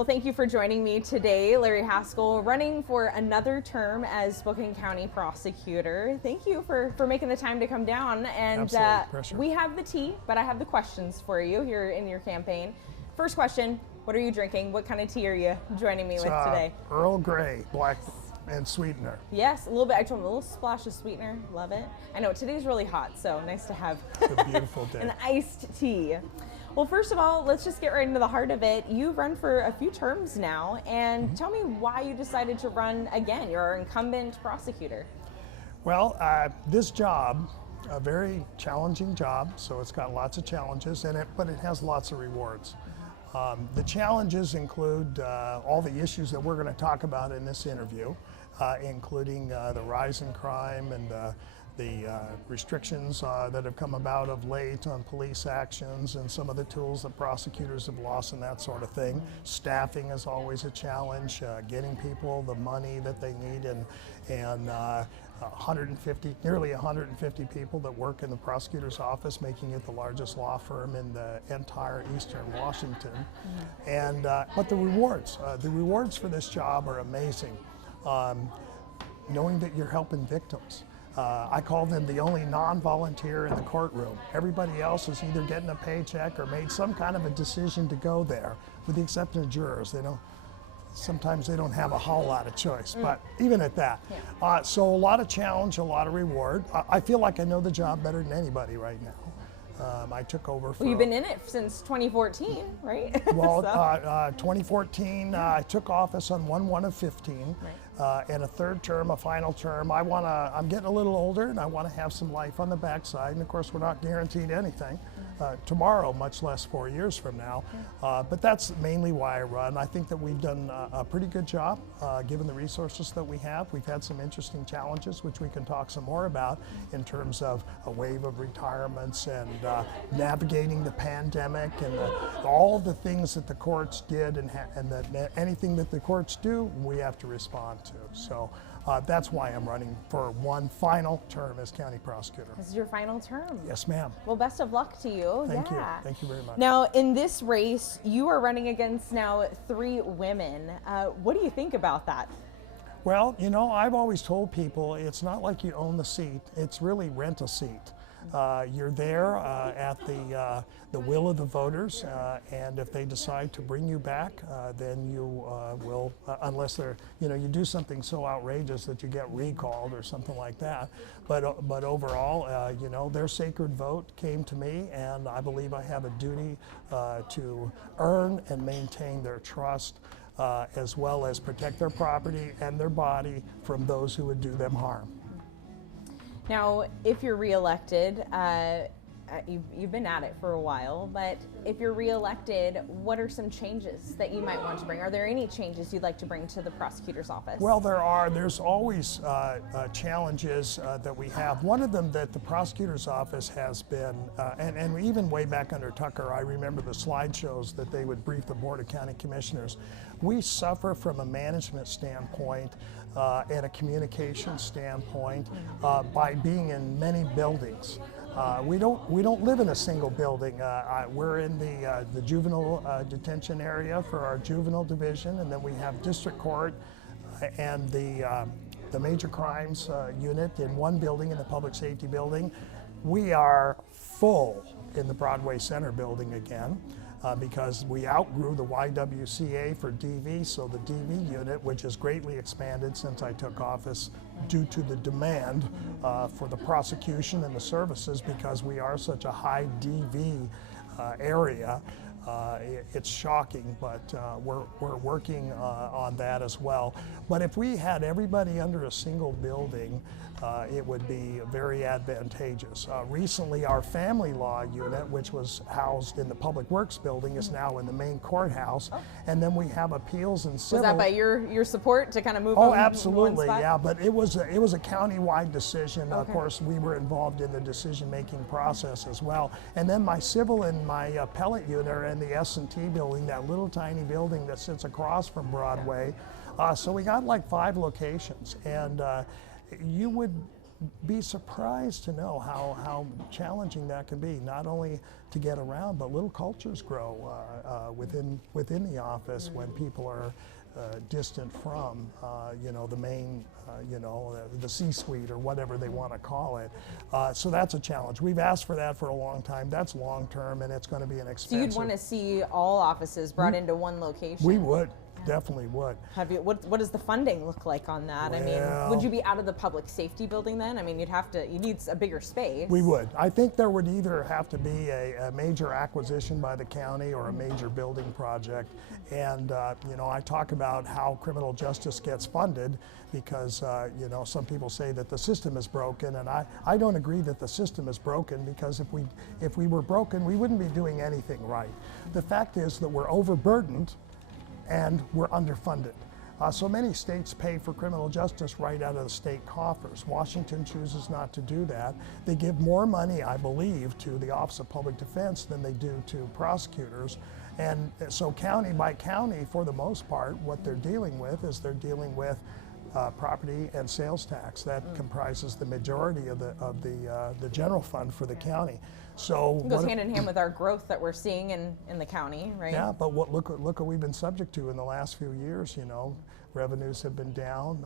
Well, thank you for joining me today, Larry Haskell, running for another term as Spokane County Prosecutor. Thank you for making the time to come down. And we have the tea, but I have the questions for you here in your campaign. First question, what are you drinking? What kind of tea are you joining me with today? Earl Grey, black and sweetener. Yes, a little bit. I told him a little splash of sweetener. Love it. I know today's really hot, so nice to have It's a beautiful day. an iced tea. Well, first of all, let's just get right into the heart of it. You've run for a few terms now, and tell me why you decided to run again. You're our incumbent prosecutor. Well, this job, a very challenging job, so it's got lots of challenges in it, but it has lots of rewards. The challenges include all the issues that we're going to talk about in this interview, including the rise in crime and the restrictions that have come about of late on police actions and some of the tools that prosecutors have lost and that sort of thing. Staffing is always a challenge, getting people the money that they need, and nearly 150 people that work in the prosecutor's office, making it the largest law firm in the entire Eastern Washington. And but the rewards for this job are amazing. Knowing that you're helping victims. I call them the only non-volunteer in the courtroom. Everybody else is either getting a paycheck or made some kind of a decision to go there, with the exception of jurors. Sometimes they don't have a whole lot of choice, but even at that. So a lot of challenge, a lot of reward. I feel like I know the job better than anybody right now. I took over for... Well, you've been in it since 2014, right? Well, 2014, I took office on 1/1/15, and a third term, a final term. I'm getting a little older, and I want to have some life on the backside, and of course, we're not guaranteed anything tomorrow, much less 4 years from now. But that's mainly why I run. I think that we've done a pretty good job, given the resources that we have. We've had some interesting challenges, which we can talk some more about, in terms of a wave of retirements and navigating the pandemic and all the things that the courts did, and that anything that the courts do, we have to respond to. So that's why I'm running for one final term as county prosecutor. This is your final term. Yes, ma'am. Well, best of luck to you. Thank you. Thank you very much. Now, in this race, you are running against now 3 women. What do you think about that? Well, I've always told people it's not like you own the seat. It's really rent a seat. You're there at the will of the voters, and if they decide to bring you back, then you will, unless you do something so outrageous that you get recalled or something like that. But overall, their sacred vote came to me, and I believe I have a duty to earn and maintain their trust, as well as protect their property and their body from those who would do them harm. Now, if you're reelected, you've been at it for a while, but if you're reelected, what are some changes that you might want to bring? Are there any changes you'd like to bring to the prosecutor's office? Well, there's always challenges that we have. One of them that the prosecutor's office has been, and even way back under Tucker, I remember the slideshows that they would brief the Board of County Commissioners. We suffer from a management standpoint and a communication standpoint by being in many buildings. We don't live in a single building. We're in the juvenile detention area for our juvenile division, and then we have district court and the major crimes unit in one building, in the public safety building. We are full in the Broadway Center building again. Because we outgrew the YWCA for DV, so the DV unit, which has greatly expanded since I took office due to the demand for the prosecution and the services, because we are such a high DV area. It's shocking, but we're working on that as well. But if we had everybody under a single building, it would be very advantageous. Recently, our family law unit, which was housed in the Public Works building, is now in the main courthouse. And then we have appeals and civil. Was that by your support to kind of move? Oh, absolutely, yeah. But it was a county-wide decision. Okay. Of course, we were involved in the decision-making process as well. And then my civil and my appellate unit are in the S&T building, that little tiny building that sits across from Broadway. So we got like 5 locations, and you would be surprised to know how challenging that can be, not only to get around, but little cultures grow within the office when people are distant from, the main, the C-suite or whatever they want to call it. So that's a challenge. We've asked for that for a long time. That's long-term, and it's going to be an expensive. So you'd want to see all offices brought into one location? We would. Definitely would. Have you? What does the funding look like on that? Well, I mean, would you be out of the public safety building then? I mean, you need a bigger space. We would. I think there would either have to be a major acquisition by the county or a major building project. And I talk about how criminal justice gets funded because some people say that the system is broken, and I don't agree that the system is broken, because if we were broken, we wouldn't be doing anything right. The fact is that we're overburdened and we're underfunded. So many states pay for criminal justice right out of the state coffers. Washington chooses not to do that. They give more money, I believe, to the Office of Public Defense than they do to prosecutors. And so county by county, for the most part, what they're dealing with is property and sales tax. That comprises the majority of the general fund for the county. So it goes hand in hand with our growth that we're seeing in the county, right? Yeah, but look what we've been subject to in the last few years. Revenues have been down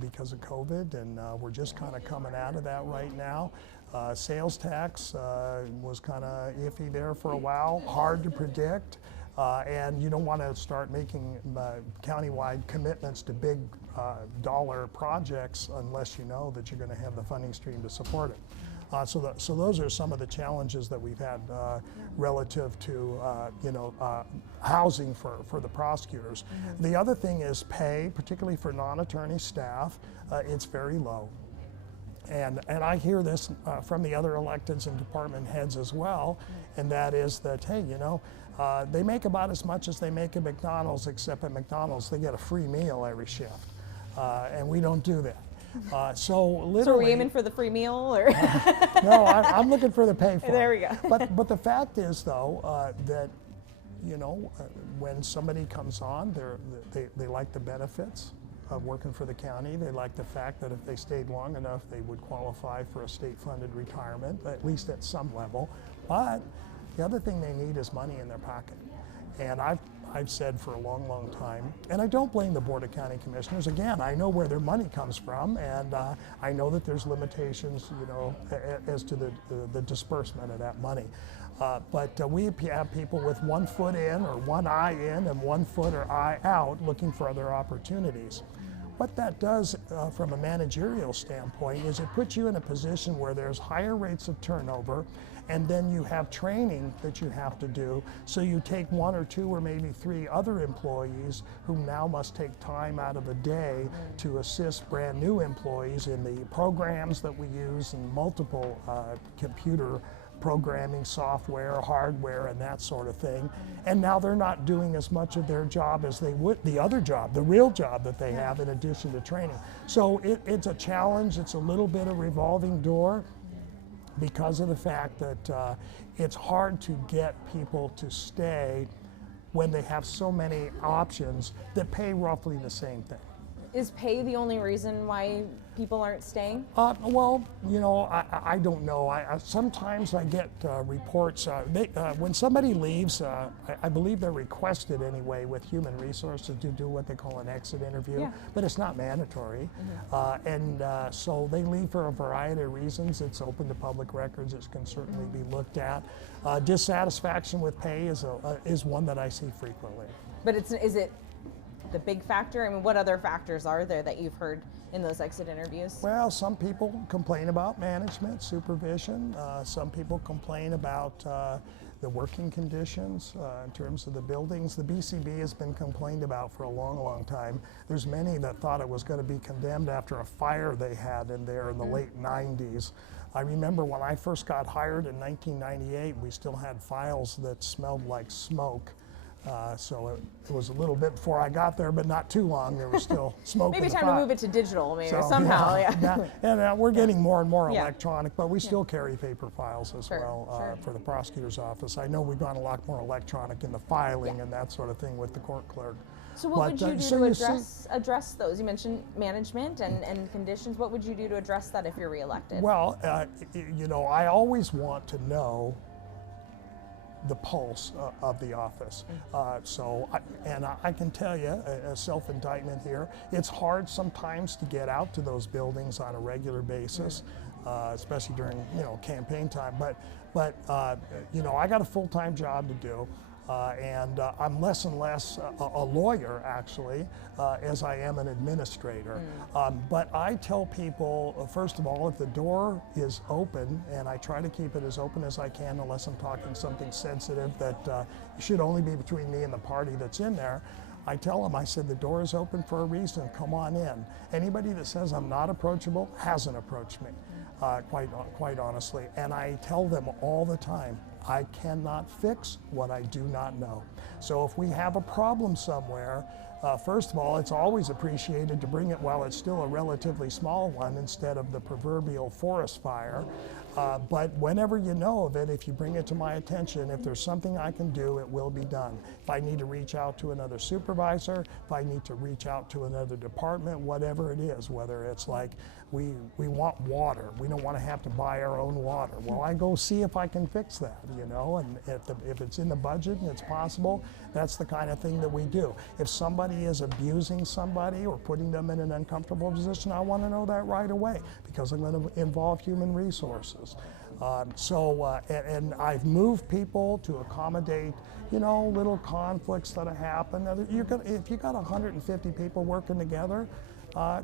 because of COVID, and we're just kind of coming out of that right now. Sales tax was kind of iffy there for a while, hard to predict. And you don't want to start making countywide commitments to big dollar projects unless you know that you're going to have the funding stream to support it. So those are some of the challenges that we've had relative to housing for the prosecutors. Mm-hmm. The other thing is pay, particularly for non-attorney staff. It's very low. And I hear this from the other electeds and department heads as well, and that is that, hey, they make about as much as they make at McDonald's, except at McDonald's they get a free meal every shift, and we don't do that. So literally. So are we aiming for the free meal, or? No, I'm looking for the pay for it. There we go. But the fact is, though, that when somebody comes on, they like the benefits of working for the county. They like the fact that if they stayed long enough, they would qualify for a state-funded retirement, at least at some level. But the other thing they need is money in their pocket. And I've said for a long, long time, and I don't blame the Board of County Commissioners. Again, I know where their money comes from, and I know that there's limitations, as to the disbursement of that money. But we have people with one foot in or one eye in and one foot or eye out looking for other opportunities. What that does from a managerial standpoint is it puts you in a position where there's higher rates of turnover, and then you have training that you have to do. So you take one or two or maybe three other employees who now must take time out of the day to assist brand new employees in the programs that we use and multiple computer programming software, hardware, and that sort of thing. And now they're not doing as much of their job as they would, the other job, the real job that they have in addition to training. So it's a challenge. It's a little bit of revolving door because of the fact that it's hard to get people to stay when they have so many options that pay roughly the same thing. Is pay the only reason why people aren't staying? Well, I don't know. Sometimes I get reports. When somebody leaves, I believe they're requested anyway with Human Resources to do what they call an exit interview, but it's not mandatory. Mm-hmm. So they leave for a variety of reasons. It's open to public records. It can certainly be looked at. Dissatisfaction with pay is one that I see frequently. But is it the big factor? I mean, what other factors are there that you've heard in those exit interviews? Well, some people complain about management, supervision. Some people complain about the working conditions in terms of the buildings. The BCB has been complained about for a long, long time. There's many that thought it was going to be condemned after a fire they had in there in the late 90s. I remember when I first got hired in 1998, we still had files that smelled like smoke. So it was a little bit before I got there, but not too long. There was still smoke. Maybe in the time pot. to move it to digital, maybe So, somehow. And we're getting more and more Yeah. electronic, but we still carry paper files as Sure, well sure. for the prosecutor's office. I know we've gone a lot more electronic in the filing and that sort of thing with the court clerk. So what would you do so to you address those? You mentioned management and conditions. What would you do to address that if you're reelected? Well, you know, I always want to know the pulse of the office. I can tell you, a self-indictment here, it's hard sometimes to get out to those buildings on a regular basis, especially during, you know, campaign time. But you know, I got a full-time job to do. I'm less and less a lawyer, actually, as I am an administrator. But I tell people, first of all, if the door is open, and I try to keep it as open as I can unless I'm talking something sensitive that should only be between me and the party that's in there, I tell them, I said, the door is open for a reason, come on in. Anybody that says I'm not approachable hasn't approached me, quite honestly. And I tell them all the time, I cannot fix what I do not know. So if we have a problem somewhere, first of all, it's always appreciated to bring it while it's still a relatively small one instead of the proverbial forest fire. But whenever you know of it, if you bring it to my attention, if there's something I can do, it will be done. If I need to reach out to another supervisor, if I need to reach out to another department, whatever it is, whether it's like we want water, we don't want to have to buy our own water. Well, I go see if I can fix that, you know, and if it's in the budget and it's possible, that's the kind of thing that we do. If somebody is abusing somebody or putting them in an uncomfortable position, I want to know that right away because I'm going to involve human resources. And I've moved people to accommodate, you know, little conflicts that happen. If you got 150 people working together,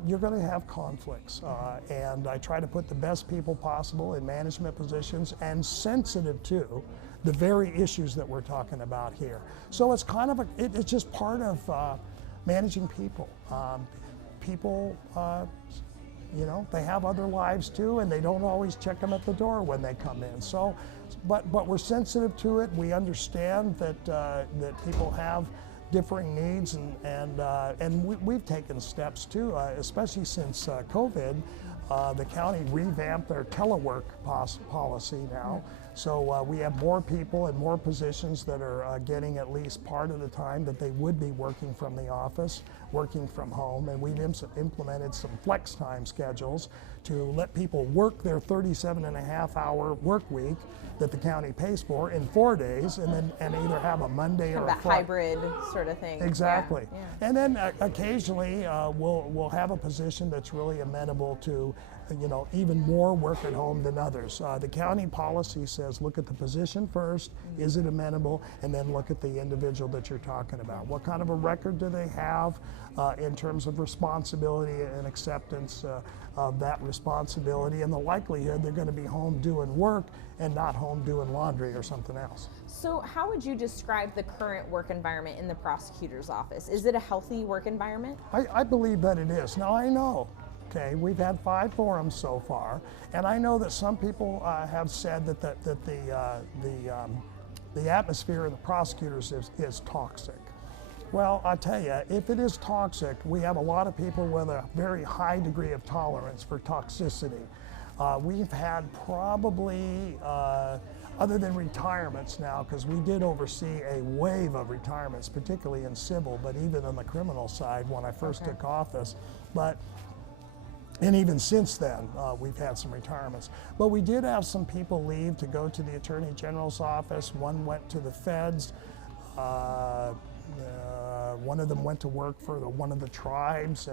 you're going to have conflicts. And I try to put the best people possible in management positions and sensitive to the very issues that we're talking about here. So it's kind of it's just part of managing people. You know, they have other lives too, and they don't always check them at the door when they come in. So, but we're sensitive to it. We understand that that people have differing needs, and we've taken steps too, especially since COVID. The county revamped their telework policy now. So we have more people and more positions that are getting at least part of the time that they would be working from the office, working from home, and we've implemented some flex time schedules to let people work their 37.5-hour work week that the county pays for in 4 days, and either have a Monday or a that hybrid sort of thing. Exactly. Yeah. And then occasionally we'll have a position that's really amenable to, you know, even more work at home than others. The county policy says look at the position first, is it amenable, and then look at the individual that you're talking about. What kind of a record do they have in terms of responsibility and acceptance of that responsibility, and the likelihood they're going to be home doing work and not home doing laundry or something else. So how would you describe the current work environment in the prosecutor's office? Is it a healthy work environment? I believe that it is. Now I know, okay, we've had 5 forums so far, and I know that some people have said that the atmosphere of the prosecutors is toxic. Well, I tell you, if it is toxic, we have a lot of people with a very high degree of tolerance for toxicity. We've had probably, other than retirements now, because we did oversee a wave of retirements, particularly in civil, but even on the criminal side when I first took office. And even since then, we've had some retirements. But we did have some people leave to go to the Attorney General's office. One went to the feds. One of them went to work for one of the tribes,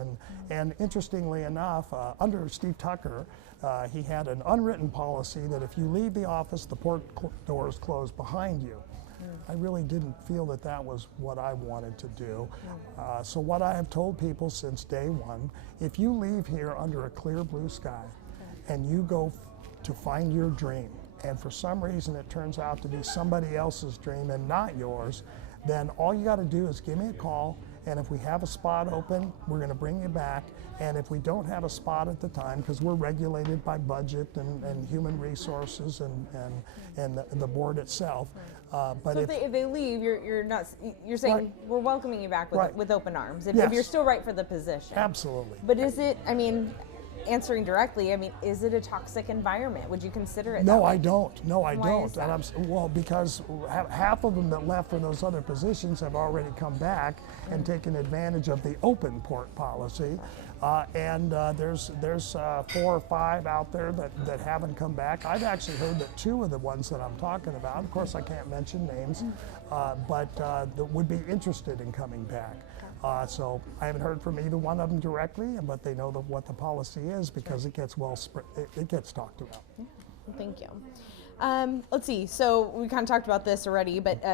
and interestingly enough, under Steve Tucker, he had an unwritten policy that if you leave the office, the port doors close behind you. I really didn't feel that that was what I wanted to do. So what I have told people since day one, if you leave here under a clear blue sky and you go to find your dream, and for some reason it turns out to be somebody else's dream and not yours, then all you got to do is give me a call and if we have a spot open, we're going to bring you back. And if we don't have a spot at the time, because we're regulated by budget and human resources and the board itself. But so if they leave, you're saying right. we're welcoming you back with, right. with open arms if, yes. if you're still right for the position. Absolutely. But is it, I mean, answering directly, I mean, is it a toxic environment? Would you consider it? No, that way? I don't. No, I Why don't. is that? And well, because half of them that left for those other positions have already come back and taken advantage of the open port policy. And there's 4 or 5 out there that haven't come back. I've actually heard that 2 of the ones that I'm talking about, of course I can't mention names, but that would be interested in coming back. So I haven't heard from either one of them directly, but they know what the policy is because it gets it gets talked about. Yeah. Thank you. Let's see. So we kind of talked about this already, but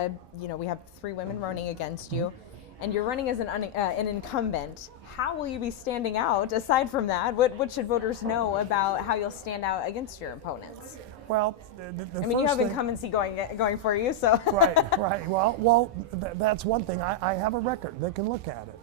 you know, we have 3 women running against you, and you're running as an incumbent. How will you be standing out? Aside from that, what should voters know about how you'll stand out against your opponents? Well, I mean, you have incumbency going for you, so. Right. Well, that's one thing. I have a record. They can look at it.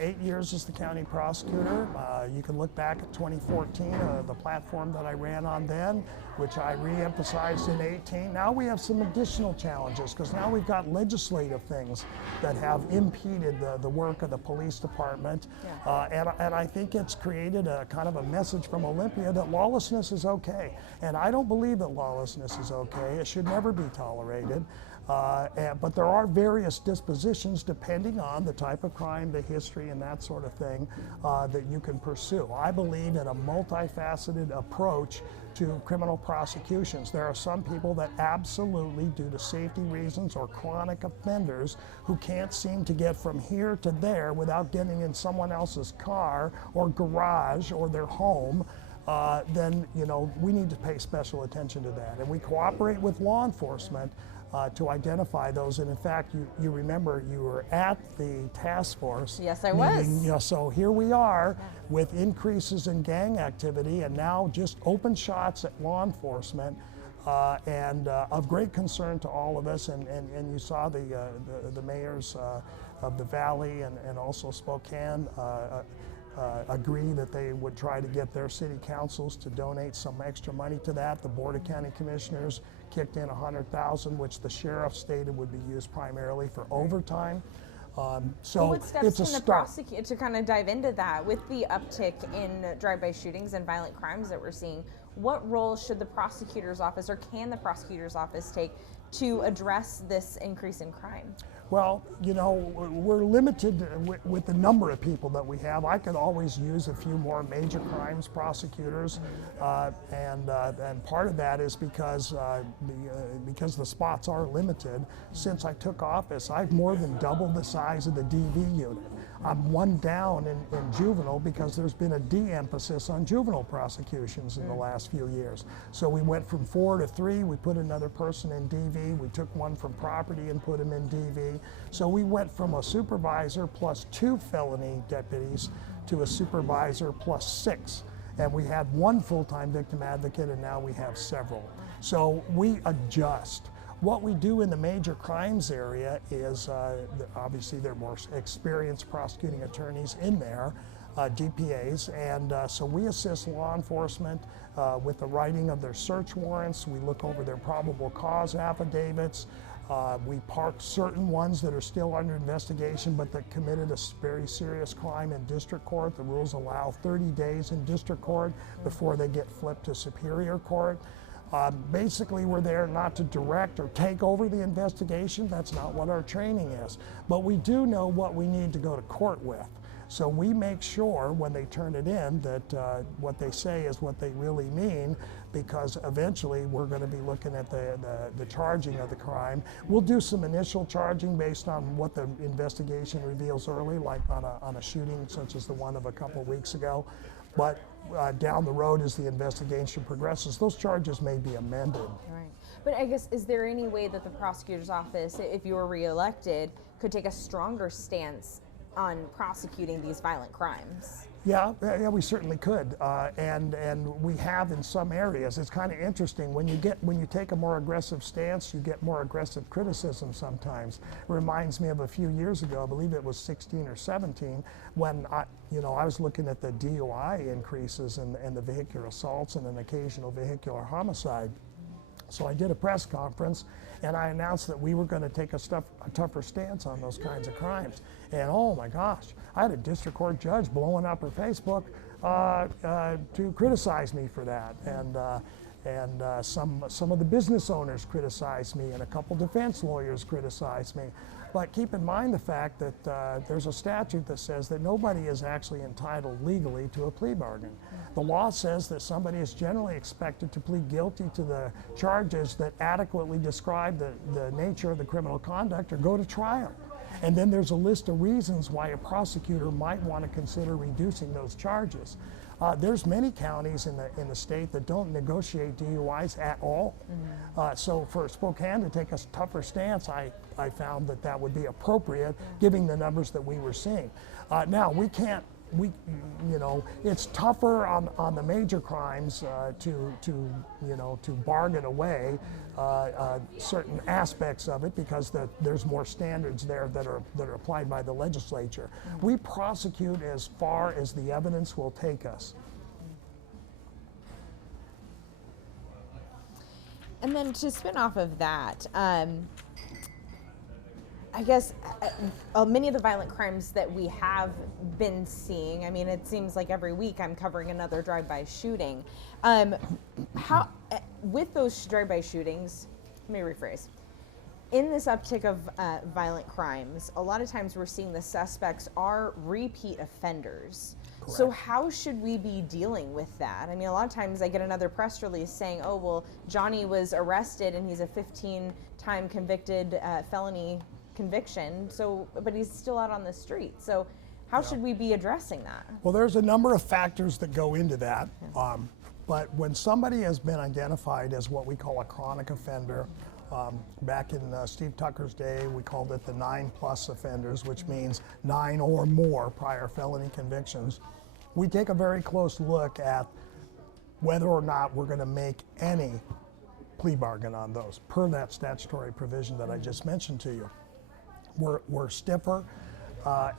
8 years as the county prosecutor. You can look back at 2014, the platform that I ran on then, which I re-emphasized in 18. Now we have some additional challenges because now we've got legislative things that have impeded the work of the police department. Yeah. And I think it's created a kind of a message from Olympia that lawlessness is okay. And I don't believe that lawlessness is okay. It should never be tolerated. But there are various dispositions depending on the type of crime, the history, and that sort of thing that you can pursue. I believe in a multifaceted approach to criminal prosecutions. There are some people that absolutely, due to safety reasons or chronic offenders, who can't seem to get from here to there without getting in someone else's car or garage or their home. Then, you know, we need to pay special attention to that. And we cooperate with law enforcement to identify those. And in fact, you remember you were at the task force. Yes, I was. Meeting, you know, so here we are with increases in gang activity and now just open shots at law enforcement. And of great concern to all of us. And you saw the mayors of the Valley and also Spokane agree that they would try to get their city councils to donate some extra money to that. The Board of County Commissioners kicked in $100,000, which the sheriff stated would be used primarily for overtime. So what steps it's a can the prosecutor, to kind of dive into that, with the uptick in drive-by shootings and violent crimes that we're seeing, what role should the prosecutor's office, or can the prosecutor's office take to address this increase in crime? Well, you know, we're limited with the number of people that we have. I could always use a few more major crimes prosecutors, and part of that is because the spots are limited. Since I took office, I've more than doubled the size of the DV unit. I'm one down in juvenile because there's been a de-emphasis on juvenile prosecutions in the last few years. So we went from 4 to 3, we put another person in DV, we took one from property and put him in DV. So we went from a supervisor plus 2 felony deputies to a supervisor plus 6. And we had 1 full-time victim advocate, and now we have several. So we adjust. What we do in the major crimes area is, obviously there are more experienced prosecuting attorneys in there, DPAs, and so we assist law enforcement with the writing of their search warrants. We look over their probable cause affidavits. We park certain ones that are still under investigation but that committed a very serious crime in district court. The rules allow 30 days in district court before they get flipped to superior court. Basically, we're there not to direct or take over the investigation. That's not what our training is. But we do know what we need to go to court with. So we make sure when they turn it in that what they say is what they really mean, because eventually we're going to be looking at the charging of the crime. We'll do some initial charging based on what the investigation reveals early, like on a shooting such as the one of a couple weeks ago. But down the road, as the investigation progresses, those charges may be amended. Right. But I guess, is there any way that the prosecutor's office, if you were reelected, could take a stronger stance on prosecuting these violent crimes. Yeah, we certainly could, and we have in some areas. It's kind of interesting when you take a more aggressive stance, you get more aggressive criticism sometimes. It reminds me of a few years ago, I believe it was 16 or 17, when I was looking at the DUI increases and the vehicular assaults and an occasional vehicular homicide. So I did a press conference and I announced that we were going to take a tougher stance on those kinds of crimes. And oh my gosh, I had a district court judge blowing up her Facebook to criticize me for that. And some of the business owners criticized me, and a couple defense lawyers criticized me. But keep in mind the fact that there's a statute that says that nobody is actually entitled legally to a plea bargain. The law says that somebody is generally expected to plead guilty to the charges that adequately describe the nature of the criminal conduct or go to trial. And then there's a list of reasons why a prosecutor might want to consider reducing those charges. There's many counties in the state that don't negotiate DUIs at all. So for Spokane to take a tougher stance, I found that would be appropriate, given the numbers that we were seeing. Now it's tougher on the major crimes to bargain away certain aspects of it because there's more standards there that are applied by the legislature. We prosecute as far as the evidence will take us. And then to spin off of that, I guess many of the violent crimes that we have been seeing, I mean, it seems like every week I'm covering another drive-by shooting. With those drive-by shootings, let me rephrase. In this uptick of violent crimes, a lot of times we're seeing the suspects are repeat offenders. Correct. So how should we be dealing with that? I mean, a lot of times I get another press release saying, oh, well, Johnny was arrested and he's a 15-time convicted felony conviction, but he's still out on the street. So how should we be addressing that? Well, there's a number of factors that go into that. But when somebody has been identified as what we call a chronic offender, back in Steve Tucker's day, we called it the 9+ offenders, which means 9 or more prior felony convictions. We take a very close look at whether or not we're going to make any plea bargain on those, per that statutory provision that I just mentioned to you. We're stiffer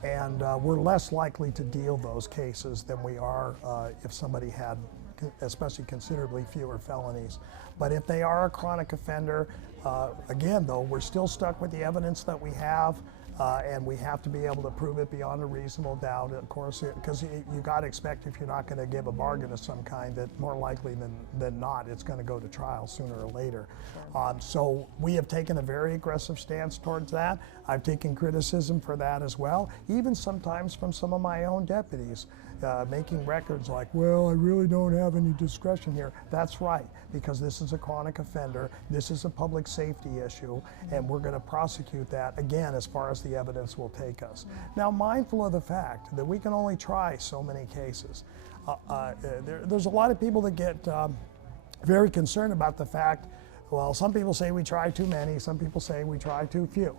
and we're less likely to deal those cases than we are if somebody had especially considerably fewer felonies. But if they are a chronic offender, again though, we're still stuck with the evidence that we have, and we have to be able to prove it beyond a reasonable doubt, of course, because you got to expect if you're not going to give a bargain of some kind that more likely than not it's going to go to trial sooner or later. Sure. So we have taken a very aggressive stance towards that. I've taken criticism for that as well, even sometimes from some of my own deputies. Making records like, well, I really don't have any discretion here. That's right, because this is a chronic offender, this is a public safety issue, and we're going to prosecute that, again, as far as the evidence will take us. Now, mindful of the fact that we can only try so many cases. There's a lot of people that get very concerned about the fact, well, some people say we try too many, some people say we try too few.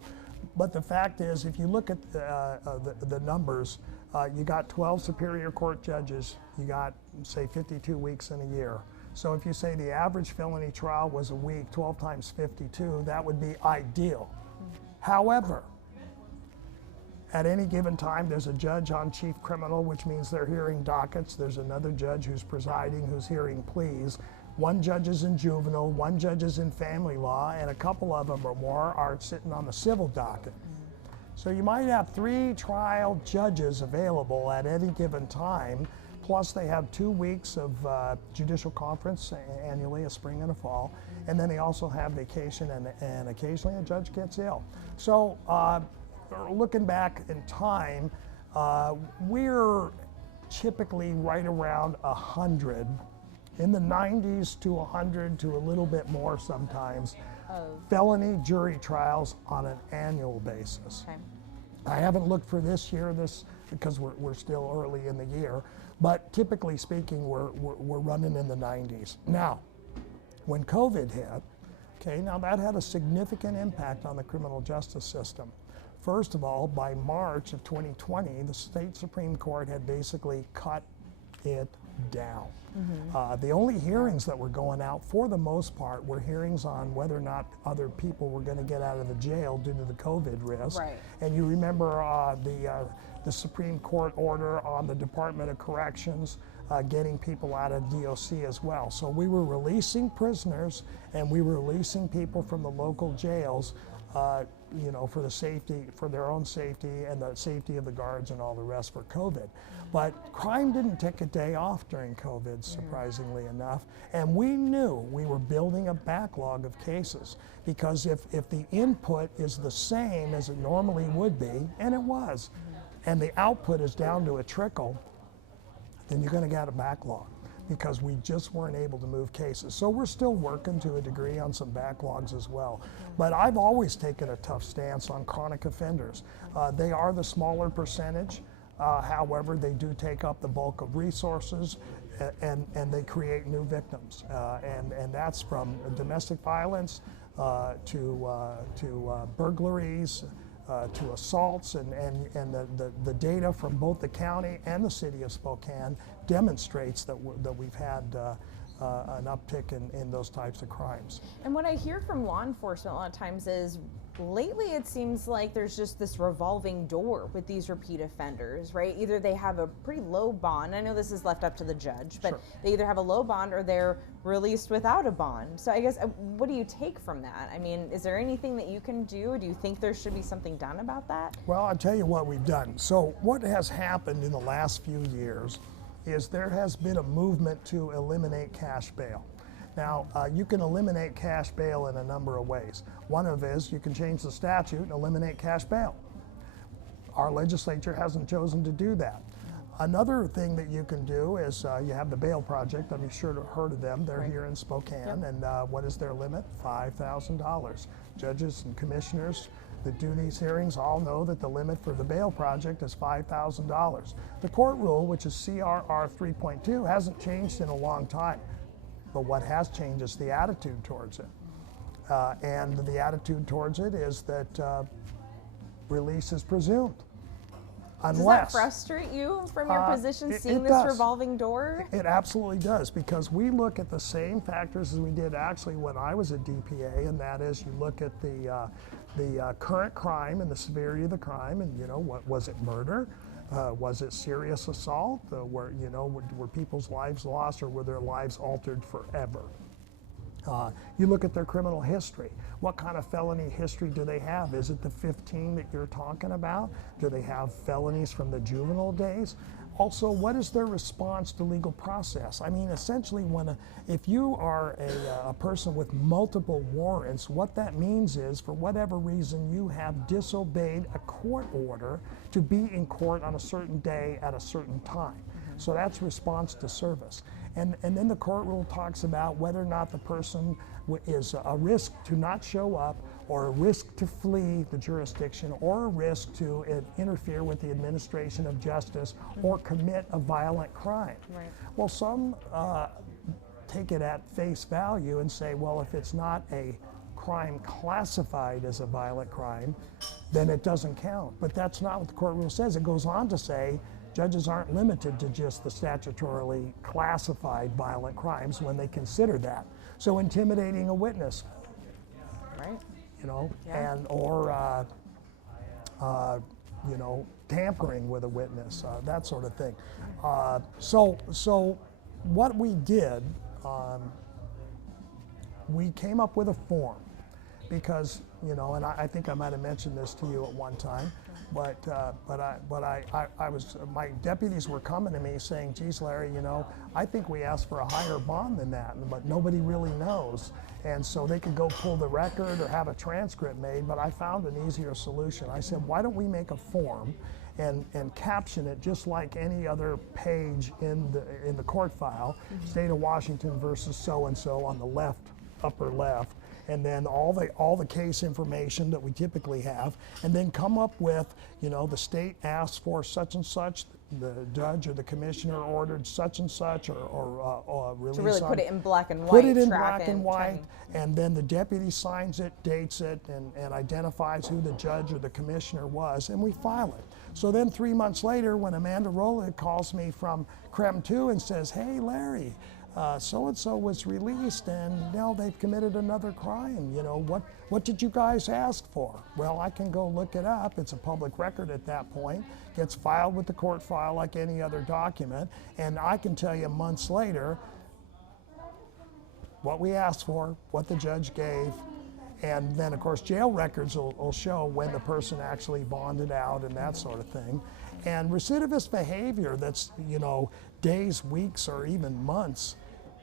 But the fact is, if you look at the numbers, you got 12 Superior Court judges, you got, say, 52 weeks in a year. So if you say the average felony trial was a week, 12 times 52, that would be ideal. However, at any given time, there's a judge on chief criminal, which means they're hearing dockets. There's another judge who's presiding, who's hearing pleas. One judge is in juvenile, one judge is in family law, and a couple of them or more are sitting on the civil docket. So you might have 3 trial judges available at any given time, plus they have 2 weeks of judicial conference annually, a spring and a fall, and then they also have vacation and occasionally a judge gets ill. So looking back in time, we're typically right around 100, in the 90s to 100 to a little bit more sometimes, felony jury trials on an annual basis. Okay. I haven't looked for this year, because we're still early in the year, but typically speaking, we're running in the 90s. Now, when COVID hit, okay, now that had a significant impact on the criminal justice system. first of all, by March of 2020, the state Supreme Court had basically cut it down. The only hearings that were going out, for the most part, were hearings on whether or not other people were going to get out of the jail due to the COVID risk. Right. And you remember the Supreme Court order on the Department of Corrections getting people out of DOC as well. So we were releasing prisoners and we were releasing people from the local jails, you know, for the safety, for their own safety and the safety of the guards and all the rest for COVID. But crime didn't take a day off during COVID, surprisingly enough. And we knew we were building a backlog of cases, because if the input is the same as it normally would be, and it was, and the output is down to a trickle, then you're going to get a backlog, because we just weren't able to move cases. So we're still working to a degree on some backlogs as well. But I've always taken a tough stance on chronic offenders. They are the smaller percentage. However, they do take up the bulk of resources, and they create new victims. And that's from domestic violence to burglaries, to assaults, and the data from both the county and the city of Spokane demonstrates that we've had an uptick in those types of crimes. And what I hear from law enforcement a lot of times is, lately it seems like there's just this revolving door with these repeat offenders, right? Either they have a pretty low bond, I know this is left up to the judge, but they either have a low bond or they're released without a bond. So I guess, what do you take from that? I mean, is there anything that you can do? Do you think there should be something done about that? Well, I'll tell you what we've done. So what has happened in the last few years is there has been a movement to eliminate cash bail. Now, you can eliminate cash bail in a number of ways. One of is you can change the statute and eliminate cash bail. Our legislature hasn't chosen to do that. Another thing that you can do is you have the Bail Project. I'm sure you've heard of them. They're here in Spokane, and what is their limit? $5,000. Judges and commissioners that do these hearings all know that the limit for the Bail Project is $5,000. The court rule, which is CRR 3.2, hasn't changed in a long time. But what has changed is the attitude towards it. And the attitude towards it is that release is presumed. Does that frustrate you from your position, seeing this revolving door? It absolutely does, because we look at the same factors as we did actually when I was a DPA, and that is you look at the current crime and the severity of the crime, and you know, what was it, murder? Was it serious assault? Were people's lives lost, or were their lives altered forever? You look at their criminal history. What kind of felony history do they have? Is it the 15 that you're talking about? Do they have felonies from the juvenile days? Also, what is their response to legal process? I mean, essentially, if you are a person with multiple warrants, what that means is, for whatever reason, you have disobeyed a court order to be in court on a certain day at a certain time. So that's response to service. And then the court rule talks about whether or not the person is a risk to not show up, or a risk to flee the jurisdiction, or a risk to interfere with the administration of justice, or commit a violent crime. Right. Well, some take it at face value and say, well, if it's not a crime classified as a violent crime, then it doesn't count. But that's not what the court rule says. It goes on to say judges aren't limited to just the statutorily classified violent crimes when they consider that. So intimidating a witness, right? You know, and or you know, tampering with a witness, that sort of thing. So what we did, we came up with a form, because, you know, and I think I might have mentioned this to you at one time, but my deputies were coming to me saying, geez, Larry, you know, I think we asked for a higher bond than that, but nobody really knows. And so they could go pull the record or have a transcript made, but I found an easier solution. I said, why don't we make a form and caption it just like any other page in the court file, State of Washington versus so-and-so on the left, upper left, and then all the case information that we typically have, and then come up with, the state asks for such and such, the judge or the commissioner ordered such and such, or release. To really put it in black and white. Put it in black and white, and then the deputy signs it, dates it, and identifies who the judge or the commissioner was, and we file it. So then 3 months later, when Amanda Roley calls me from KREM 2 and says, "Hey, Larry, so-and-so was released, and now they've committed another crime. What did you guys ask for?" Well, I can go look it up. It's a public record at that point. Gets filed with the court file like any other document, and I can tell you months later what we asked for, what the judge gave, and then of course jail records will show when the person actually bonded out and that sort of thing. And recidivist behavior that's, days, weeks, or even months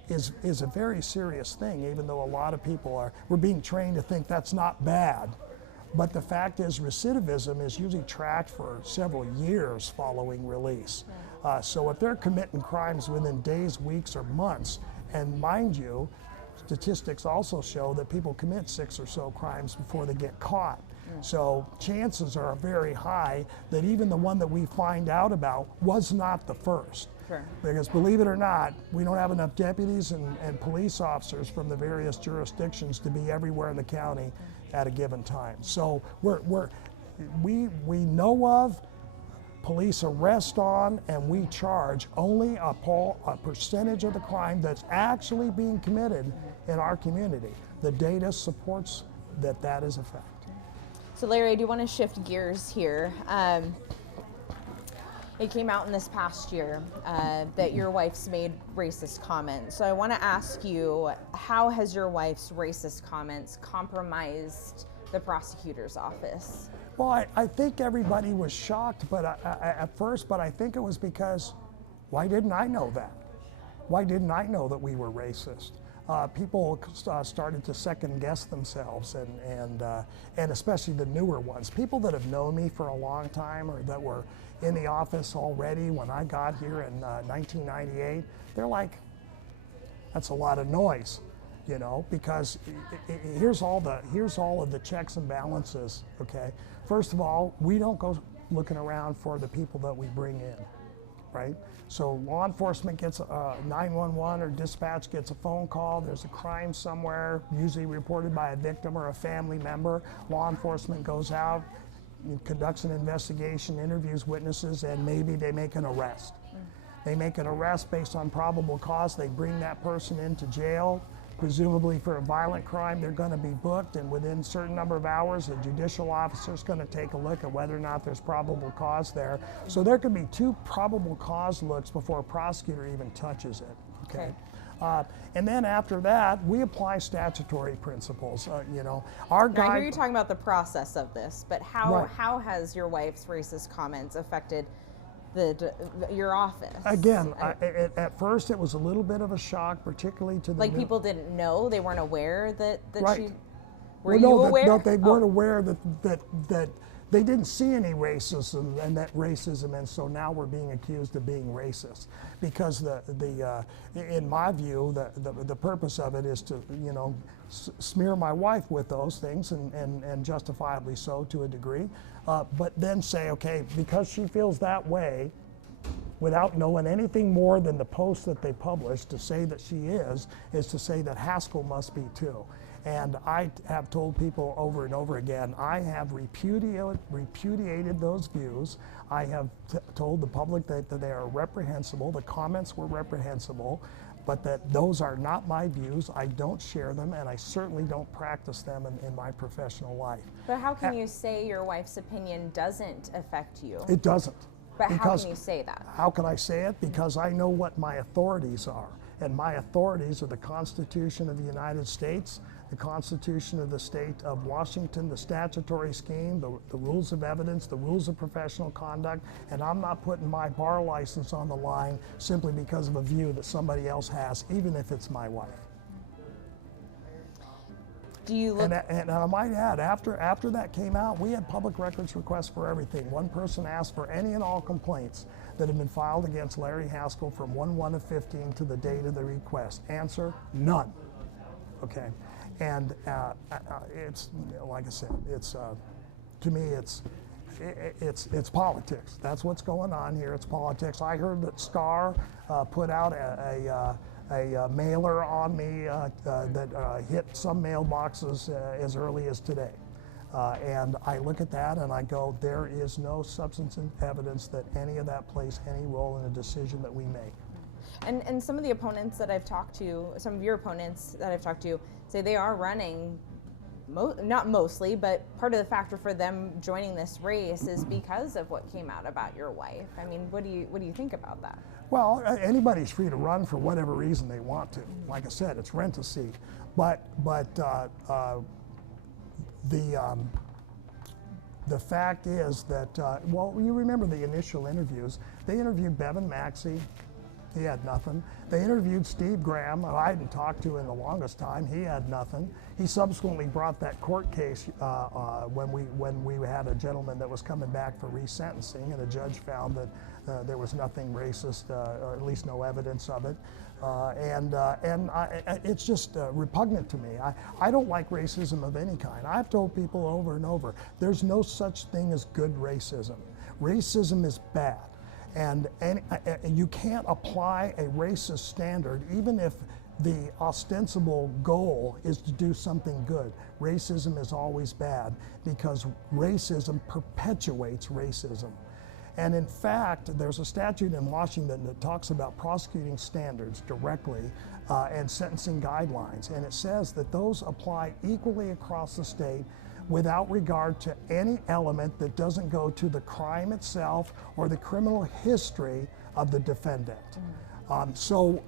is a very serious thing, even though a lot of people we're being trained to think that's not bad. But the fact is, recidivism is usually tracked for several years following release. So if they're committing crimes within days, weeks, or months, and mind you, statistics also show that people commit 6 or so crimes before they get caught. So chances are very high that even the one that we find out about was not the first. Sure. Because believe it or not, we don't have enough deputies and police officers from the various jurisdictions to be everywhere in the county at a given time. So we know of, police arrest on, and we charge only a percentage of the crime that's actually being committed in our community. The data supports that is a fact. So Larry, I do want to shift gears here. It came out in this past year that your wife's made racist comments. So I want to ask you, how has your wife's racist comments compromised the prosecutor's office? Well, I think everybody was shocked, but at first, but I think it was because, why didn't I know that? Why didn't I know that we were racist? People started to second guess themselves, and especially the newer ones. People that have known me for a long time, or that were in the office already when I got here in 1998, they're like, that's a lot of noise, because here's all of the checks and balances. Okay, first of all, we don't go looking around for the people that we bring in, right? So law enforcement gets 911 or dispatch gets a phone call, there's a crime somewhere, usually reported by a victim or a family member. Law enforcement goes out, conducts an investigation, interviews witnesses, and maybe they make an arrest. They make an arrest based on probable cause. They bring that person into jail, presumably for a violent crime. They're going to be booked, and within a certain number of hours, a judicial officer is going to take a look at whether or not there's probable cause there. So there could be 2 probable cause looks before a prosecutor even touches it. Okay. And then after that, we apply statutory principles. Our guide. Now, I hear you talking about the process of this, but how has your wife's racist comments affected your office? Again, at first it was a little bit of a shock, particularly to the people didn't know, they weren't aware that right. she. Were you aware? No, they weren't aware that they didn't see any racism and so now we're being accused of being racist, because in my view the purpose of it is to smear my wife with those things, and justifiably so to a degree, but then say, okay, because she feels that way, without knowing anything more than the post that they published, to say that she is to say that Haskell must be too. And I have told people over and over again, I have repudiated those views. I have told the public that they are reprehensible, the comments were reprehensible, but that those are not my views. I don't share them, and I certainly don't practice them in my professional life. But how can you say your wife's opinion doesn't affect you? It doesn't. But how can you say that? How can I say it? Because I know what my authorities are. And my authorities are the Constitution of the United States, the Constitution of the State of Washington, the statutory scheme, the rules of evidence, the rules of professional conduct, and I'm not putting my bar license on the line simply because of a view that somebody else has, even if it's my wife. Do you look? And I might add, after that came out, we had public records requests for everything. One person asked for any and all complaints that had been filed against Larry Haskell from 1/1/15 to the date of the request. Answer, none. Okay. And it's, like I said, it's to me it's politics. That's what's going on here. It's politics. I heard that Star put out a mailer on me that hit some mailboxes as early as today. And I look at that and I go, there is no substantive evidence that any of that plays any role in a decision that we make. And some of the opponents that I've talked to, some of your opponents that I've talked to, say they are running, not mostly, but part of the factor for them joining this race is because of what came out about your wife. I mean, what do you think about that? Well, anybody's free to run for whatever reason they want to. Like I said, it's rent a seat. But the fact is that, well, you remember the initial interviews. They interviewed Bevan Maxey. He had nothing. They interviewed Steve Graham, who I hadn't talked to in the longest time. He had nothing. He subsequently brought that court case when we had a gentleman that was coming back for resentencing, and a judge found that there was nothing racist, or at least no evidence of it. It's just repugnant to me. I don't like racism of any kind. I've told people over and over, there's no such thing as good racism. Racism is bad. And you can't apply a racist standard even if the ostensible goal is to do something good. Racism is always bad because racism perpetuates racism. And in fact, there's a statute in Washington that talks about prosecuting standards directly and sentencing guidelines. And it says that those apply equally across the state without regard to any element that doesn't go to the crime itself or the criminal history of the defendant. So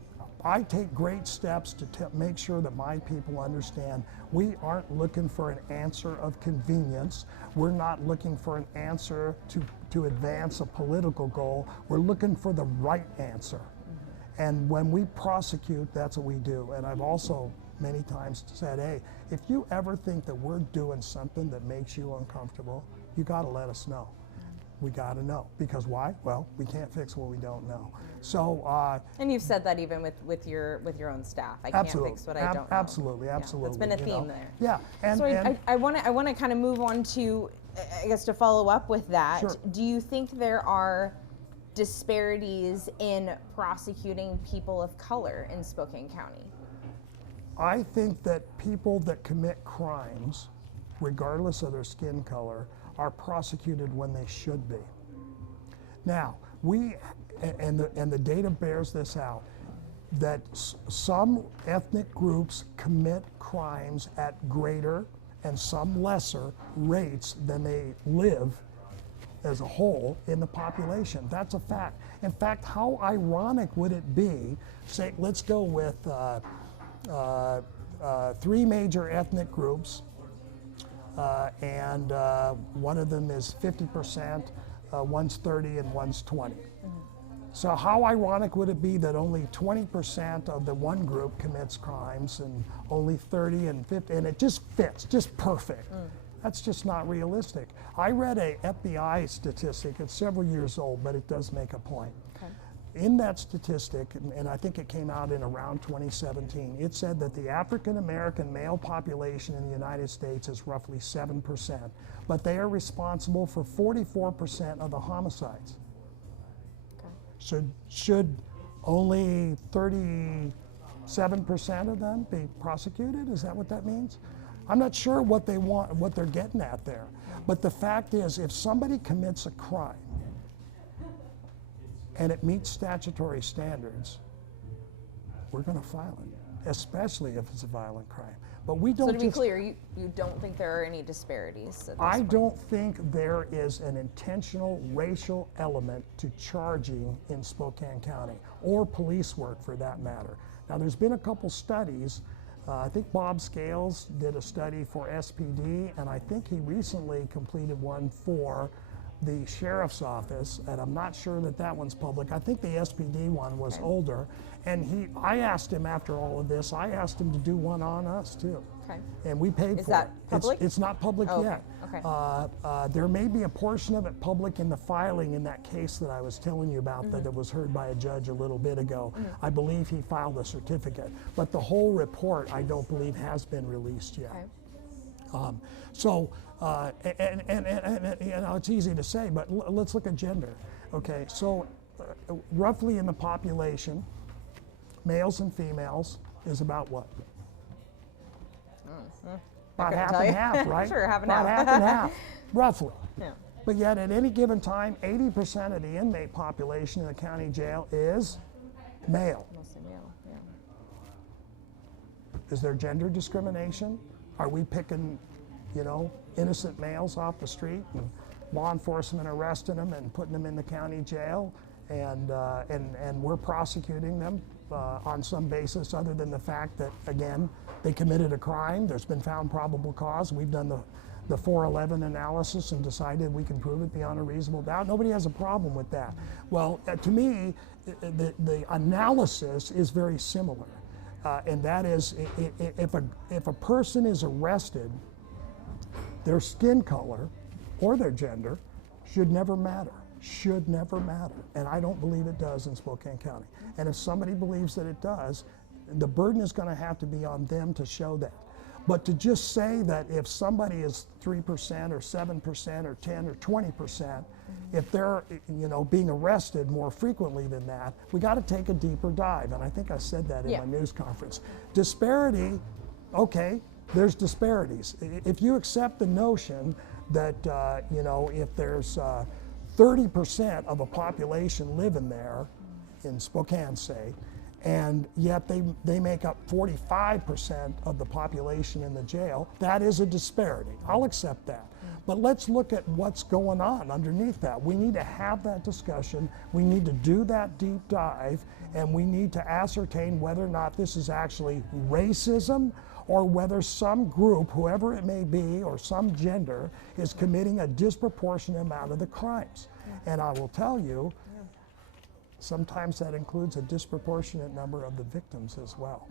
I take great steps to make sure that my people understand we aren't looking for an answer of convenience. We're not looking for an answer to advance a political goal. We're looking for the right answer. And when we prosecute, that's what we do. And I've also many times said, hey, if you ever think that we're doing something that makes you uncomfortable, you got to let us know. We got to know. Because why? Well, we can't fix what we don't know. So. And you've said that even with your own staff. I can't fix what I don't know. Absolutely. Yeah, that's been a theme there. Yeah. So I want to kind of move on to, I guess, to follow up with that. Sure. Do you think there are disparities in prosecuting people of color in Spokane County? I think that people that commit crimes, regardless of their skin color, are prosecuted when they should be. Now, and the data bears this out, that some ethnic groups commit crimes at greater and some lesser rates than they live as a whole in the population. That's a fact. In fact, how ironic would it be, say, let's go with 3 major ethnic groups, and one of them is 50%, one's 30, and one's 20. So how ironic would it be that only 20% of the one group commits crimes and only 30 and 50, and it just fits, just perfect. That's just not realistic. I read a FBI statistic, it's several years old, but it does make a point. Okay. In that statistic, and I think it came out in around 2017, it said that the African American male population in the United States is roughly 7%, but they are responsible for 44% of the homicides. Okay. Should only 37% of them be prosecuted? Is that what that means? I'm not sure what they want, what they're getting at there. But the fact is, if somebody commits a crime and it meets statutory standards, we're going to file it, especially if it's a violent crime. But we don't. So to be clear, you don't think there are any disparities at this point? Don't think there is an intentional racial element to charging in Spokane County, or police work for that matter. Now, there's been a couple studies. I think Bob Scales did a study for SPD, and I think he recently completed one for the sheriff's office, and I'm not sure that that one's public. I think the SPD one was older, and I asked him after all of this, I asked him to do one on us too. Okay. And we paid for it. Is that public? It's not public yet. Okay. There may be a portion of it public in the filing in that case that I was telling you about that it was heard by a judge a little bit ago. I believe he filed a certificate. But the whole report, I don't believe, has been released yet. Okay. It's easy to say, but let's look at gender. Okay, so roughly in the population, males and females is about what? About half and half, right? Sure, half and about half. Half and half, roughly. Yeah. But yet at any given time, 80% of the inmate population in the county jail is male. Mostly male, yeah. Is there gender discrimination? Are we picking, innocent males off the street and law enforcement arresting them and putting them in the county jail, and we're prosecuting them on some basis other than the fact that, again, they committed a crime, there's been found probable cause, we've done the 411 analysis and decided we can prove it beyond a reasonable doubt. Nobody has a problem with that. Well, to me, the analysis is very similar, and that is if a person is arrested, their skin color or their gender should never matter. Should never matter. And I don't believe it does in Spokane County. And if somebody believes that it does, the burden is going to have to be on them to show that. But to just say that if somebody is 3% or 7% or 10 or 20%, if they're being arrested more frequently than that, we got to take a deeper dive. And I think I said that in my news conference. Disparity, okay, there's disparities. If you accept the notion that if there's 30% of a population living there in Spokane, say, and yet they make up 45% of the population in the jail, that is a disparity. I'll accept that. But let's look at what's going on underneath that. We need to have that discussion. We need to do that deep dive, and we need to ascertain whether or not this is actually racism or whether some group, whoever it may be, or some gender, is committing a disproportionate amount of the crimes. And I will tell you, sometimes that includes a disproportionate number of the victims as well.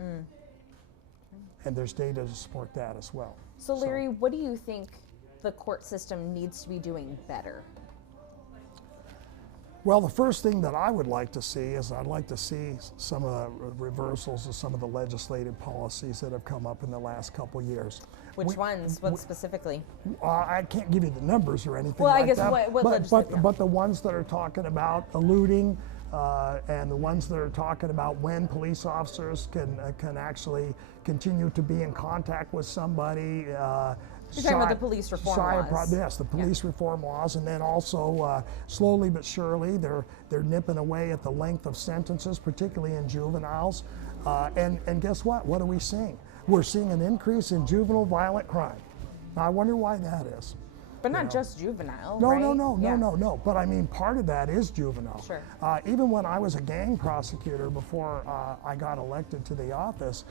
And there's data to support that as well. So Larry, what do you think the court system needs to be doing better? Well, the first thing that I would like to see is I'd like to see some of the reversals of some of the legislative policies that have come up in the last couple years. Which ones? What specifically? I can't give you the numbers or anything well, like I guess that. But the ones that are talking about eluding and the ones that are talking about when police officers can actually continue to be in contact with somebody. You're talking about the police reform laws. Yes, the police reform laws, and then also slowly but surely they're nipping away at the length of sentences, particularly in juveniles. And guess what? What are we seeing? We're seeing an increase in juvenile violent crime. Now, I wonder why that is. But not just juvenile, no, right? No. But I mean, part of that is juvenile. Sure. Even when I was a gang prosecutor before I got elected to the office,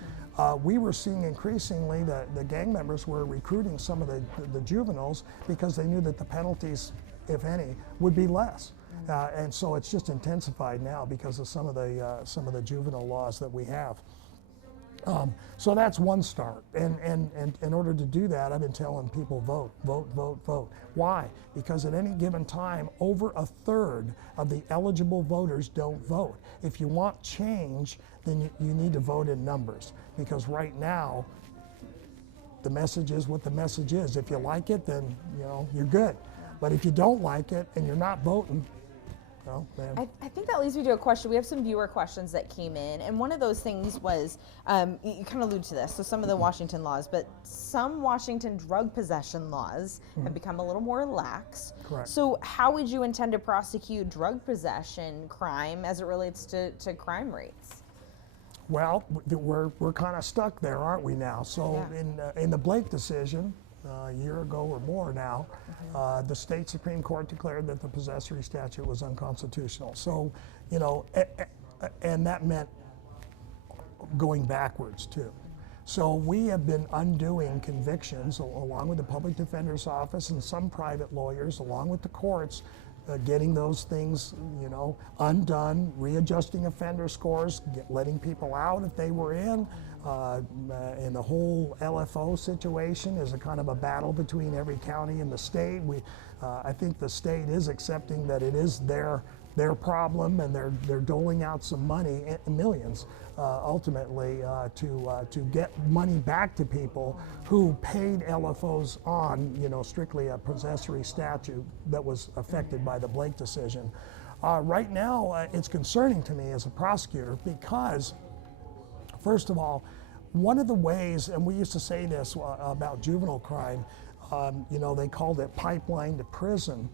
we were seeing increasingly that the gang members were recruiting some of the juveniles because they knew that the penalties, if any, would be less. And so it's just intensified now because of some of the juvenile laws that we have. So that's one start, and in order to do that, I've been telling people vote. Why? Because at any given time, over a third of the eligible voters don't vote. If you want change, then you need to vote in numbers, because right now, the message is what the message is. If you like it, then you're good. But if you don't like it and you're not voting, well, man. I think that leads me to a question. We have some viewer questions that came in, and one of those things was, you kind of allude to this, so some of the Washington laws, but some Washington drug possession laws have become a little more lax. Correct. So how would you intend to prosecute drug possession crime as it relates to crime rates? Well, we're kind of stuck there, aren't we now? So in the Blake decision, a year ago or more now, the state Supreme Court declared that the possessory statute was unconstitutional. So, and that meant going backwards too. So we have been undoing convictions along with the public defender's office and some private lawyers, along with the courts, getting those things, undone, readjusting offender scores, letting people out if they were in. And the whole LFO situation is a kind of a battle between every county and the state. I think the state is accepting that it is their problem, and they're doling out some money, millions, ultimately, to get money back to people who paid LFOs on, strictly a possessory statute that was affected by the Blake decision. Right now, it's concerning to me as a prosecutor because, first of all, one of the ways, and we used to say this about juvenile crime, they called it pipeline to prison.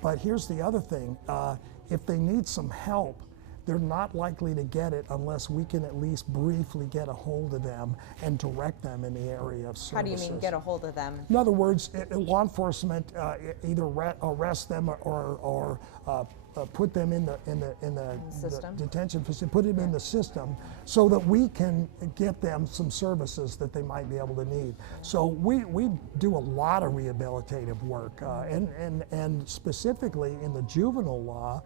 But here's the other thing. If they need some help, they're not likely to get it unless we can at least briefly get a hold of them and direct them in the area of services. How do you mean get a hold of them? In other words, law enforcement either arrest them or put them in the system? detention facility, put them in the system so that we can get them some services that they might be able to need. So we do a lot of rehabilitative work, and specifically in the juvenile law,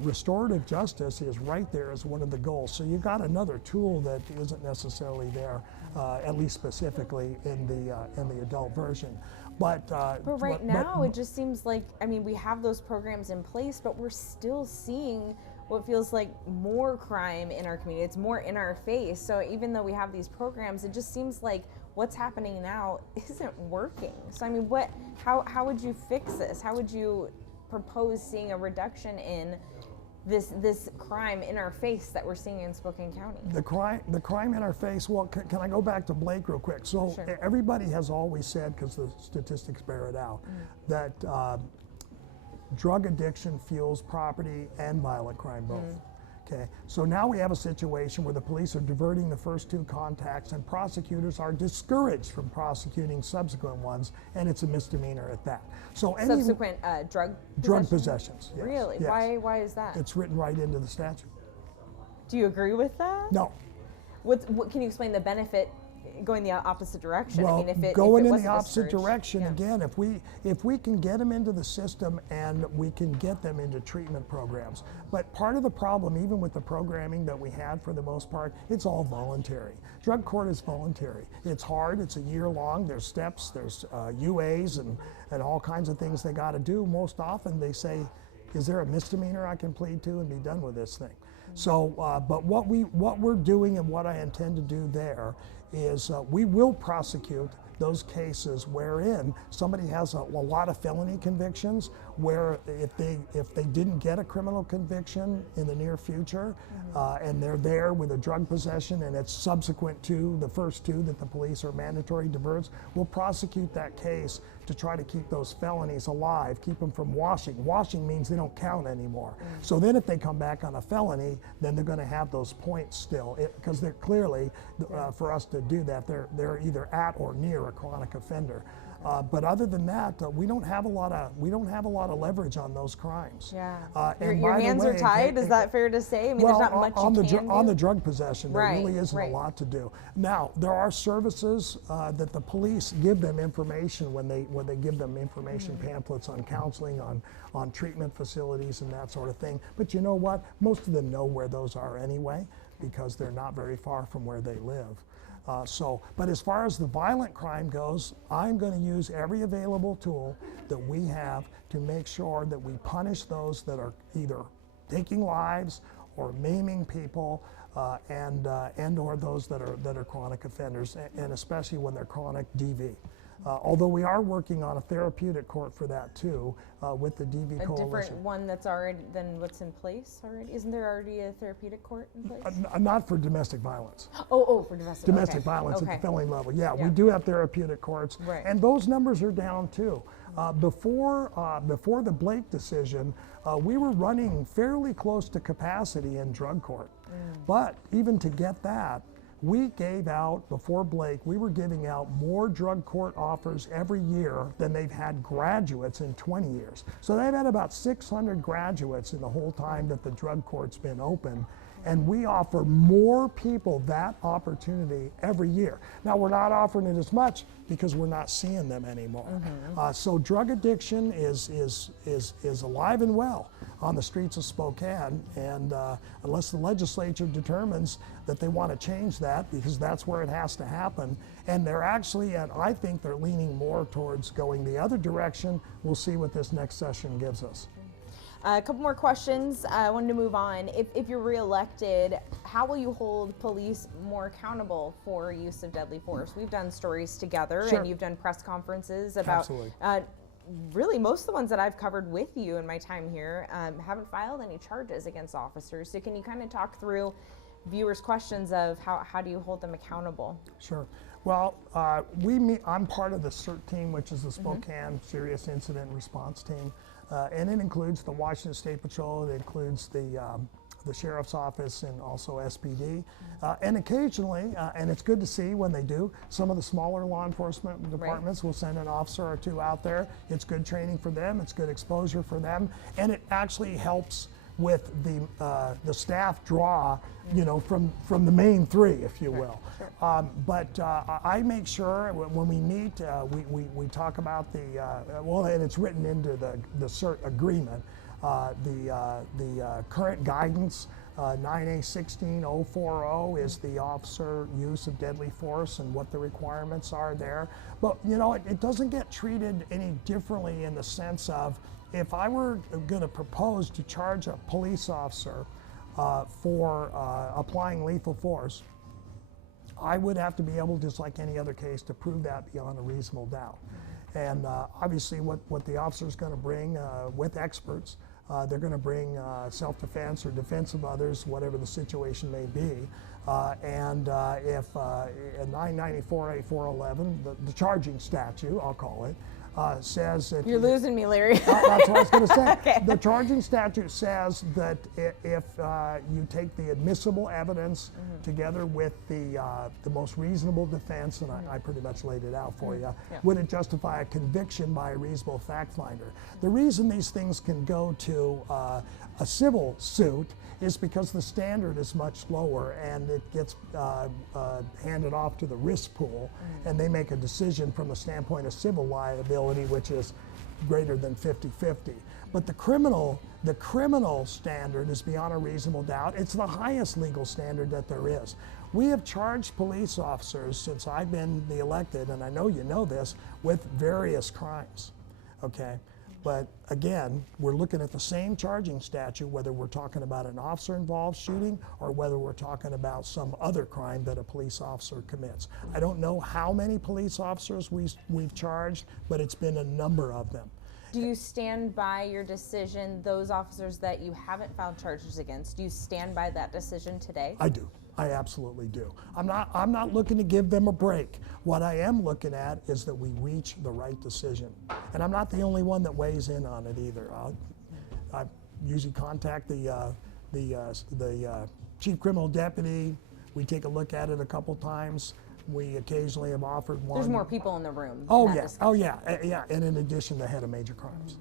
restorative justice is right there as one of the goals. So you got another tool that isn't necessarily there, at least specifically in the adult version. But right now, it just seems like, we have those programs in place, but we're still seeing what feels like more crime in our community. It's more in our face. So even though we have these programs, it just seems like what's happening now isn't working. So how would you fix this? How would you propose seeing a reduction in this crime in our face that we're seeing in Spokane County? The crime in our face, well, can I go back to Blake real quick? So sure. Everybody has always said, because the statistics bear it out, that drug addiction fuels property and violent crime both. Okay, so now we have a situation where the police are diverting the first two contacts and prosecutors are discouraged from prosecuting subsequent ones, and it's a misdemeanor at that. So subsequent drug possessions. Yes, really? Yes. Why is that? It's written right into the statute. Do you agree with that? No. What can you explain the benefit going the opposite direction? Well, if it going in wasn't the opposite discouraged, direction, yeah. again, if we can get them into the system and we can get them into treatment programs. But part of the problem, even with the programming that we had for the most part, it's all voluntary. Drug court is voluntary. It's hard, it's a year long, there's steps, there's UAs and all kinds of things they gotta do. Most often they say, is there a misdemeanor I can plead to and be done with this thing? So, but what we're doing and what I intend to do there is we will prosecute those cases wherein somebody has a lot of felony convictions, where if they didn't get a criminal conviction in the near future, and they're there with a drug possession and it's subsequent to the first two that the police are mandatory diverts, we'll prosecute that case to try to keep those felonies alive, keep them from washing. Washing means they don't count anymore. So then if they come back on a felony, then they're going to have those points still, because they're clearly, for us to do that, they're either at or near a chronic offender. But other than that, we don't have a lot of leverage on those crimes. Yeah. And your hands are tied. Is that fair to say? Well, there's not much you can do. On the drug possession, there really isn't right. a lot to do. Now, there are services that the police give them information when they give them information pamphlets on counseling, on treatment facilities, and that sort of thing. But you know what? Most of them know where those are anyway, because they're not very far from where they live. But as far as the violent crime goes, I'm going to use every available tool that we have to make sure that we punish those that are either taking lives or maiming people, and or those that are chronic offenders, and especially when they're chronic DV. Although we are working on a therapeutic court for that too, with the DV Coalition. A different one that's already than what's in place already? Isn't there already a therapeutic court in place? Not for domestic violence. Oh, for domestic violence okay. at the felony level. Yeah, we do have therapeutic courts, and those numbers are down too. Before the Blake decision, we were running fairly close to capacity in drug court. But even to get that, we gave out, before Blake, we were giving out more drug court offers every year than they've had graduates in 20 years. So they've had about 600 graduates in the whole time that the drug court's been open. And we offer more people that opportunity every year. Now, we're not offering it as much because we're not seeing them anymore. So drug addiction is alive and well on the streets of Spokane, and unless the legislature determines that they want to change that, because that's where it has to happen, and they're actually, and I think they're leaning more towards going the other direction. We'll see what this next session gives us. A couple more questions. I wanted to move on. If you're reelected, how will you hold police more accountable for use of deadly force? We've done stories together, Sure. and you've done press conferences about Absolutely. Really most of the ones that I've covered with you in my time here haven't filed any charges against officers. So can you kind of talk through viewers' questions of how do you hold them accountable? Sure. Well, I'm part of the CERT team, which is the Spokane Serious Incident Response Team. And it includes the Washington State Patrol, it includes the Sheriff's Office, and also SPD. And occasionally, and it's good to see when they do, some of the smaller law enforcement departments will send an officer or two out there. It's good training for them, it's good exposure for them, and it actually helps with the staff draw, you know, from the main three, if you will. But I make sure when we meet, we talk about well, and it's written into the CERT agreement, the current guidance, 9A16040 is the officer use of deadly force and what the requirements are there. But, you know, it doesn't get treated any differently in the sense of, if I were going to propose to charge a police officer for applying lethal force, I would have to be able, just like any other case, to prove that beyond a reasonable doubt. And obviously what the officer is going to bring with experts, they're going to bring self-defense or defense of others, whatever the situation may be. And if 994A411, the charging statute, I'll call it, says that... You're losing me, Larry. That's what I was going to say. Okay. The charging statute says that if you take the admissible evidence together with the most reasonable defense, and I pretty much laid it out for you, would it justify a conviction by a reasonable fact finder? The reason these things can go to a civil suit is because the standard is much lower, and it gets handed off to the risk pool, and they make a decision from the standpoint of civil liability, which is greater than 50-50. But the criminal standard is beyond a reasonable doubt. It's the highest legal standard that there is. We have charged police officers since I've been elected, and I know you know this, with various crimes, okay? But again, we're looking at the same charging statute, whether we're talking about an officer-involved shooting or whether we're talking about some other crime that a police officer commits. I don't know how many police officers we've charged, but it's been a number of them. Do you stand by your decision, those officers that you haven't filed charges against, do you stand by that decision today? I do. I absolutely do. I'm not looking to give them a break. What I am looking at is that we reach the right decision. And I'm not the only one that weighs in on it either. I usually contact the chief criminal deputy. We take a look at it a couple times. We occasionally have offered one. There's more people in the room. Oh yeah, oh yeah, yeah. And in addition, the head of major crimes.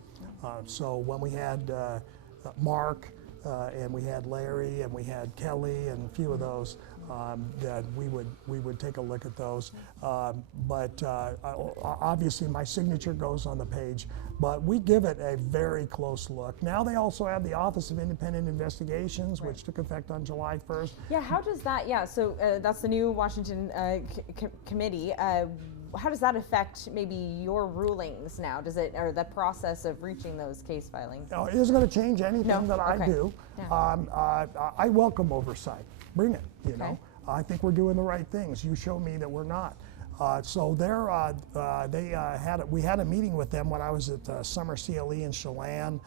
So when we had Mark, and we had Larry, and we had Kelly, and a few of those, that we would take a look at those. But obviously my signature goes on the page, but we give it a very close look. Now they also have the Office of Independent Investigations, which took effect on July 1st. Yeah, how does that, so that's the new Washington committee. How does that affect maybe your rulings now? Does it, or the process of reaching those case filings? No, it isn't going to change anything that I do. Yeah. I welcome oversight. Bring it, you know. I think we're doing the right things. You show me that we're not. So we had a meeting with them when I was at Summer CLE in Chelan,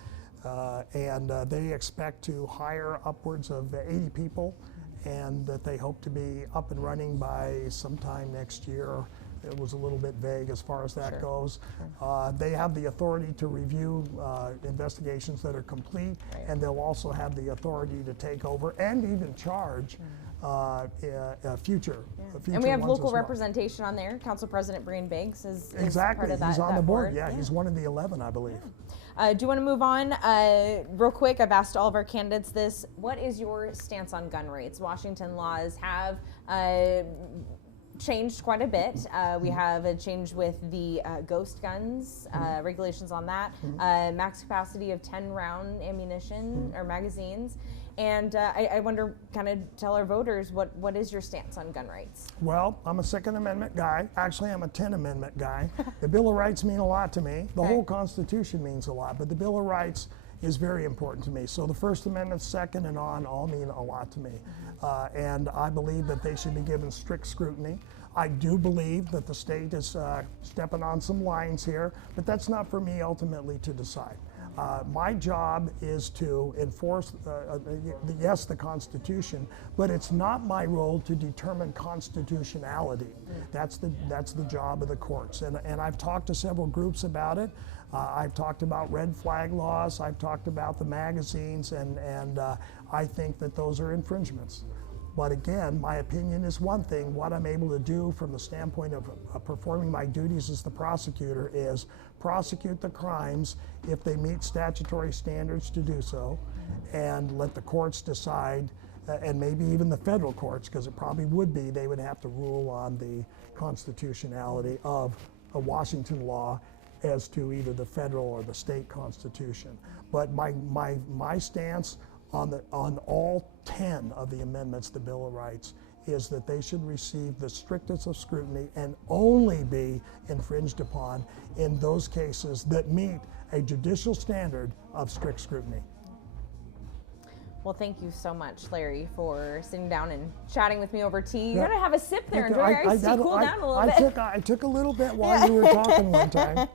and they expect to hire upwards of 80 people, and that they hope to be up and running by sometime next year. It was a little bit vague as far as that goes. They have the authority to review investigations that are complete, and they'll also have the authority to take over and even charge future And we have ones local as well. representation on there. Council President Brian Biggs is Exactly, part of that. he's on that the board. board. Yeah, he's one of the 11, I believe. Do you want to move on? Real quick, I've asked all of our candidates this. What is your stance on gun rates? Washington laws have changed quite a bit. We have a change with the ghost guns, regulations on that, max capacity of 10-round ammunition or magazines. And I wonder, kind of tell our voters, what is your stance on gun rights? Well, I'm a Second Amendment guy. Actually, I'm a 10th Amendment guy. The Bill of Rights mean a lot to me. The whole Constitution means a lot, but the Bill of Rights is very important to me. So the First Amendment, Second, and on all mean a lot to me. And I believe that they should be given strict scrutiny. I do believe that the state is stepping on some lines here, but that's not for me ultimately to decide. My job is to enforce, yes, the Constitution, but it's not my role to determine constitutionality. That's the job of the courts. And I've talked to several groups about it. I've talked about red flag laws. I've talked about the magazines, and I think that those are infringements. But again, my opinion is one thing. What I'm able to do from the standpoint of performing my duties as the prosecutor is prosecute the crimes if they meet statutory standards to do so, and let the courts decide, and maybe even the federal courts, because it probably would be, they would have to rule on the constitutionality of a Washington law as to either the federal or the state constitution. But my stance on all 10 of the amendments to the Bill of Rights is that they should receive the strictest of scrutiny and only be infringed upon in those cases that meet a judicial standard of strict scrutiny. Well, thank you so much, Larry, for sitting down and chatting with me over tea. You're going to have a sip there, enjoy your iced tea, cool down a little bit. I took a little bit while you were talking one time.